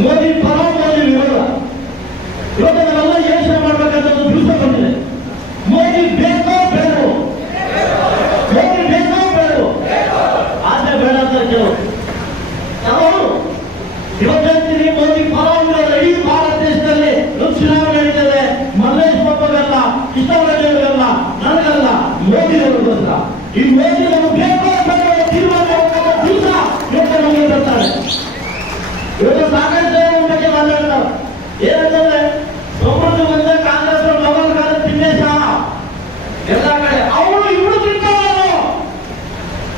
ಮೋದಿ ಪರ ಮೋದಿ ಇವತ್ತು ನಾವೆಲ್ಲ ಯೋಚನೆ ಮಾಡ್ಬೇಕಂತ ದಿವಸ ಬಂದಿದೆ. ಮೋದಿ ಬೇಕೋ ಬೇಡ ಮೋದಿ ಬೇಕೋ ಬೇಡ ಆದ್ರೆ ಬೇಡ ಅಂತ ಕೆಲವು ನಾವು ಇವತ್ತು ಮೋದಿ ಪರ ವಿರೋಧ ಇಡೀ ಭಾರತ ದೇಶದಲ್ಲಿ ಚುನಾವಣೆ ನಡೀತದೆ. ಮಲ್ಲೇಶ್ ಬಾಬುಗಲ್ಲ ಕೃಷ್ಣರಾಜಲ್ಲ ನನಗಲ್ಲ ಮೋದಿ ಅವರಿಗೋಸ್ಕರ ಈ ಮೋದಿ ಅವರು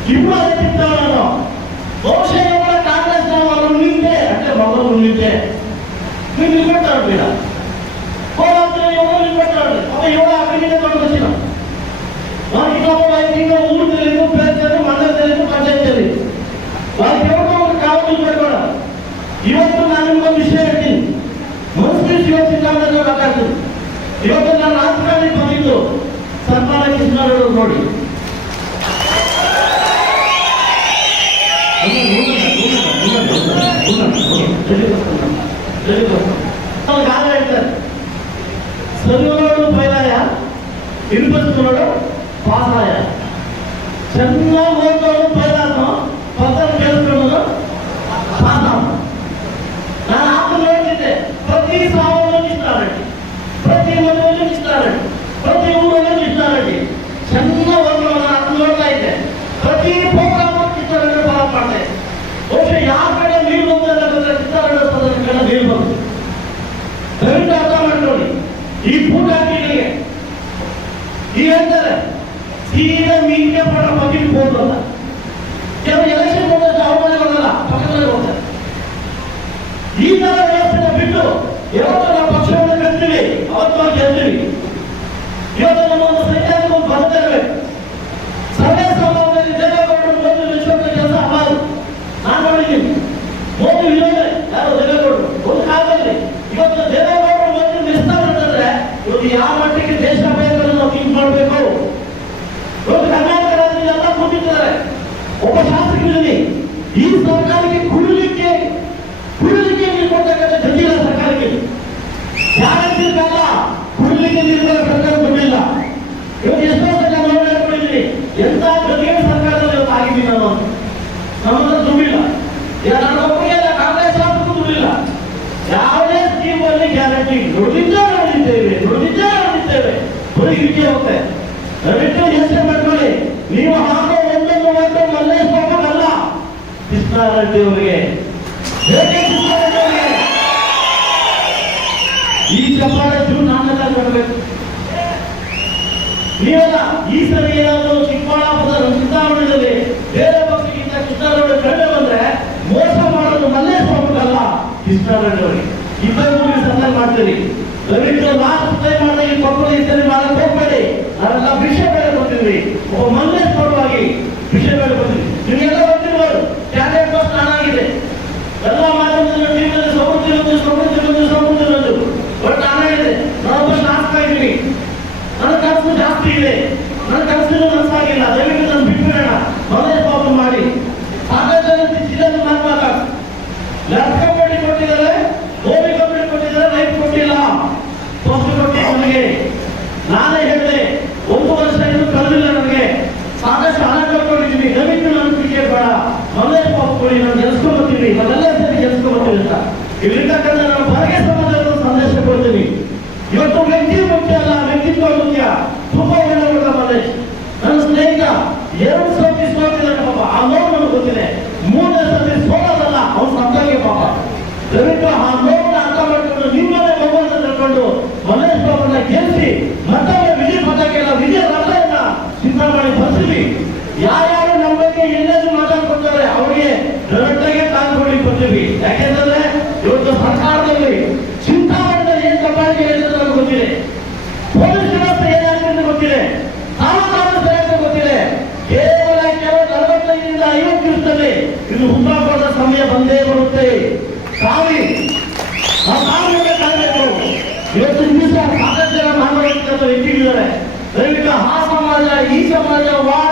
ಇಬ್ರು ಅದೇ ತಿಂತಾಳನು ಬಹುಶಃ ಇವಳ ಕಾಂಗ್ರೆಸ್ ಅವರು ನಿಂತೆ అంటే ಮೊಬೈಲ್ ನಿಂತೆ ನೀವು ನಿಲ್ಕೊಳ್ತಾರ ಬೇಡ ಹೋರಾಡ್ತಾರೆ ಇವಳು ನಿಲ್ಕೊಳ್ತಾಳೆ ಅವ ಇವಳ ಅಭಿನಯ ತೊಡಗಿಸಿಲ್ಲ వారికి ఇంకొక ఇంకా ఊరు తెలియదు పేరు తెలియదు మండలం తెలియదు పంచాయతీ తెలియదు వారికి ఎవరికో ఒక కావాలి కూడా ಇವತ್ತು ನಾನು ನಿಮ್ಗೊಂದು ವಿಷಯ ಹೇಳ್ತೀನಿ ಮನುಷ್ಯ ಶಿವ ಸಿದ್ಧಾಂತದ ಮಾತಾಡ್ತೀನಿ ಇವತ್ತು ನಾನು ರಾಜಕಾರಣಿ ಬಂದಿದ್ದು ಸರ್ಕಾರ ಕೃಷ್ಣರವರು ನೋಡಿ కాదు అంటారు చదివినోడు పోయినాయా వినిపిస్తున్నాడు పాస్ ఆయా చంద్రో ఓటోడు పోయినాను కొత్త పేరుకున్నాడు పాస్ నా ఆత్మలో ప్రతి సాగులోకి ఇస్తాడండి ప్రతి ఊరిలోకి ఇస్తాడండి ప్రతి ಹೇಳ್ತಾರೆ. ಸೀದಾ ಮೀನಿಗೆ ಪಡ ಬಕೆಟ್ ಹೋದ್ರು ಅಂತ. ಕೆಲವು ಎಲೆಕ್ಷನ್ ಹೋದಷ್ಟು ಅವಮಾನ ಬರಲ್ಲ ಪಕ್ಕದಲ್ಲಿ ಹೋಗ್ತಾರೆ ಈ ತರ ವ್ಯವಸ್ಥೆ ಬಿಟ್ಟು ಯಾವತ್ತು ನಾವು ಪಕ್ಷವನ್ನು ಕಟ್ತೀವಿ, ಅವತ್ತು ಗೆಲ್ತೀವಿ. ಈ ಹೇಗೆ ಕೃಷ್ಣಾರೆಡ್ಡಿ ಈ ಚಪ್ಪಾಳೆ ನಾನಲ್ಲ ಕೊಡಬೇಕು ನೀವಲ್ಲ ಈ ಸರಿ ಏನಾದ್ರು ಚಿಕ್ಕಬಳ್ಳಾಪುರದ ಚುನಾವಣೆಯಲ್ಲಿ ಬೇರೆ ಪಕ್ಷಕ್ಕಿಂತ ಕೃಷ್ಣಾರೆಡ್ಡಿ ಕಂಡು ಬಂದ್ರೆ ಮೋಸ ಮಾಡೋದು ಮಲ್ಲೇ ಸ್ವಾಮಿಗಲ್ಲ ಕೃಷ್ಣಾರೆಡ್ಡಿ ಅವರಿಗೆ ಇಬ್ಬರು ಸಂದ ಮಾಡ್ತೀರಿ. ದಯವಿಟ್ಟು ಲಾಸ್ಟ್ ಟೈಮ್ ಮಾಡಿದ ಈ ಕೊಪ್ಪಳ ಈ ಸರಿ ಮಾಡಕ್ ಹೋಗ್ಬೇಡಿ. ನಾವೆಲ್ಲ ವಿಷಯ ಬೇರೆ ಕೊಟ್ಟಿದ್ವಿ ಒಬ್ಬ ಮಲ್ಲೇ ಪರವಾಗಿ ವಿಷಯ ಬೇರೆ ಕೊಟ್ಟಿದ್ವಿ ನಿಮಗೆಲ್ಲ ಇದೆ ನನ್ನ ಕನಸಿನ ಮನಸ್ಸಾಗಿಲ್ಲ. ದಯವಿಟ್ಟು ನಾನು ಬಿಟ್ಬಿಡೋಣ ಮಲ್ಲೇಶ್ ಪಾಪ ಮಾಡಿ. ಹಾಗಾದ್ರೆ ಜಿಲ್ಲೆಯಲ್ಲಿ ಮಾತಾಡ ಲ್ಯಾಪ್ ಕಂಪನಿ ಕೊಟ್ಟಿದ್ದಾರೆ ಓಬಿ ಕಂಪನಿ ಕೊಟ್ಟಿದ್ದಾರೆ ಲೈಟ್ ಕೊಟ್ಟಿಲ್ಲ. ಪೋಸ್ಟ್ ಕೊಟ್ಟಿ ನನಗೆ ನಾನೇ ಹೇಳಿದೆ, ಒಂದು ವರ್ಷ ಇನ್ನು ಕಳೆದಿಲ್ಲ ನನಗೆ ಸಾಕಷ್ಟು ಹಣ ಕಳ್ಕೊಂಡಿದ್ದೀನಿ. ದಯವಿಟ್ಟು ನನ್ನ ಕ್ರಿಕೆಟ್ ಬೇಡ. ಮಲ್ಲೇಶ್ ಪಾಪ ಕೊಡಿ. ನಾನು ಗೆಲ್ಸ್ಕೊಂಡ್ಬರ್ತೀನಿ ನಾವೆಲ್ಲ ಸೇರಿ ಗೆಲ್ಸ್ಕೊಂಡ್ಬರ್ತೀನಿ ಅಂತ. ಇಲ್ಲಿರ್ತಕ್ಕಂಥ ತುಂಬಾ ಒಳ್ಳೆ ಮಲ್ಲೇಶ್ ನನ್ನ ಸ್ನೇಹಿತ, ಎರಡು ಸತಿ ಸೋತಿದ್ದಾನೆ ಪಾಪ ಆ ನೋವು ನನಗೆ ಗೊತ್ತಿದೆ. ಮೂರನೇ ಸತಿ ಸೋಲೋದಲ್ಲ ಅವ್ನು ಸತ್ತಾಗೆ ಪಾಪ. ದಯವಿಟ್ಟು ಆ ನೋವನ್ನ ಅರ್ಥ ಮಾಡಿಕೊಂಡು ನಿಮ್ಮನ್ನೇ ಅಂತ ತಿಳ್ಕೊಂಡು ಮಲ್ಲೇಶ್ ಬಾಬನ್ನ ಗೆಲ್ಲಿಸಿ, ಮತ್ತೊಮ್ಮೆ ವಿಜಯ ಪತಾಕೆಲ್ಲ ವಿಜಯ ರಥವನ್ನ ಸಿದ್ಧ ಮಾಡಿ ಬರ್ತೀವಿ ಯಾರ್ಯಾರು ನಮ್ಮ ಬಗ್ಗೆ ಇದು ಹುಟ್ಟಾಕೊಳ್ಳದ ಸಮಯ ಬಂದೇ ಬರುತ್ತೆ. ಸಾವಿ ಕಾಣಬೇಕು ಇವತ್ತು ಸಾಕಷ್ಟು ಜನ ಮಾನವ ವ್ಯಕ್ತಿಗಳಿದ್ದಾರೆ ಸಮಾಜ ಈ ಸಮಾಜ ವಾರ್ಡು